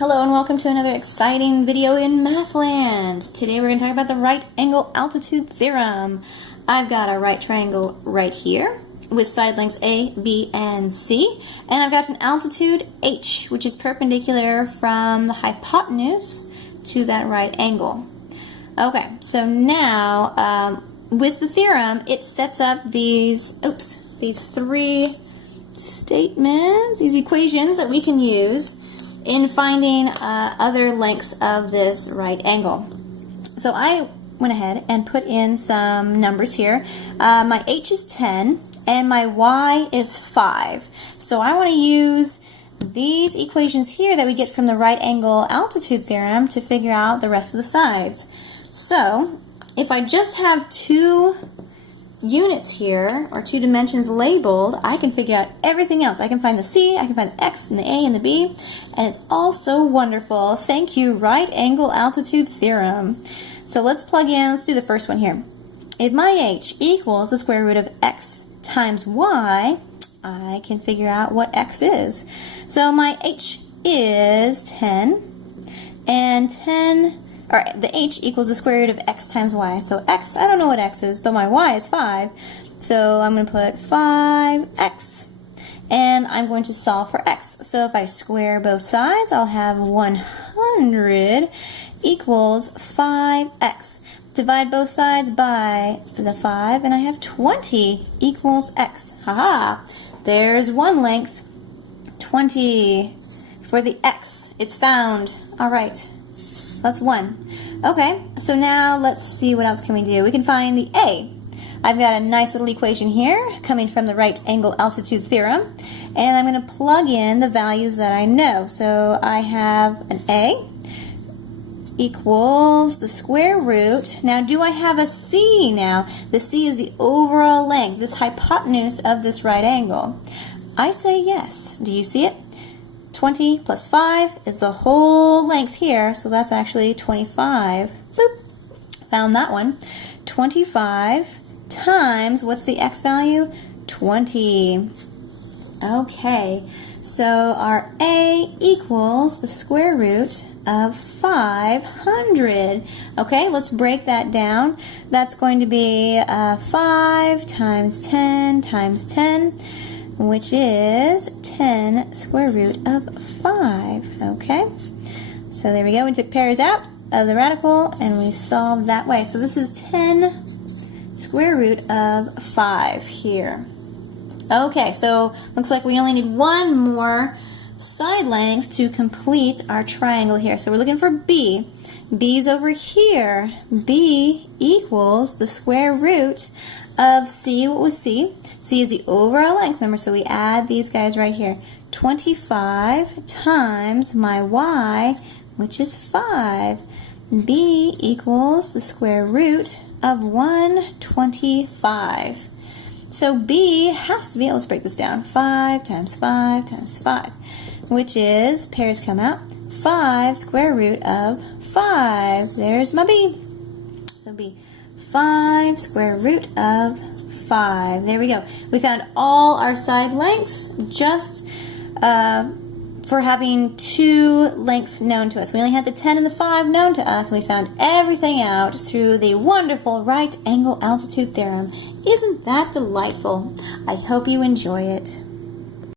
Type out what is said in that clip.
Hello and welcome to another exciting video in Mathland. Today we're going to talk about the right angle altitude theorem. I've got a right triangle right here with side lengths A, B, and C, and I've got an altitude H, which is perpendicular from the hypotenuse to that right angle. Okay, so now with the theorem, it sets up these three statements, these equations that we can use in finding other lengths of this right angle. So I went ahead and put in some numbers here. My h is 10 and my y is 5. So I want to use these equations here that we get from the right angle altitude theorem to figure out the rest of the sides. So if I just have two units here, or two dimensions labeled, I can figure out everything else. I can find the C, I can find the X and the A and the B, and it's all so wonderful. Thank you, right angle altitude theorem. So let's plug in, let's do the first one here. If my H equals the square root of X times Y, I can figure out what X is. So my H is 10, and the h equals the square root of x times y. So x, I don't know what x is, but my y is 5. So I'm going to put 5x, and I'm going to solve for x. So if I square both sides, I'll have 100 equals 5x. Divide both sides by the 5, and I have 20 equals x. Haha! There's one length, 20 for the x. It's found. All right. That's 1. Okay, so now let's see what else can we do. We can find the A. I've got a nice little equation here coming from the right angle altitude theorem, and I'm going to plug in the values that I know. So I have an A equals the square root. Now, do I have a C now? The C is the overall length, this hypotenuse of this right angle. I say yes. Do you see it? 20 plus 5 is the whole length here, so that's actually 25. Boop. Found that one. 25 times, what's the x value? 20. Okay, so our A equals the square root of 500. Okay, let's break that down. That's going to be 5 times 10 times 10, which is 10 square root of 5, okay? So there we go, we took pairs out of the radical and we solved that way. So this is 10 square root of 5 here. Okay, so looks like we only need one more side length to complete our triangle here. So we're looking for B. B's over here. B equals the square root of C. What was C? C is the overall length, remember, so we add these guys right here. 25 times my y, which is 5. B equals the square root of 125. So B has to be, let's break this down, 5 times 5 times 5, which is, pairs come out, 5 square root of 5. There's my B. So B, 5 square root of 5. There we go. We found all our side lengths just for having two lengths known to us. We only had the 10 and the 5 known to us, and we found everything out through the wonderful right angle altitude theorem. Isn't that delightful? I hope you enjoy it.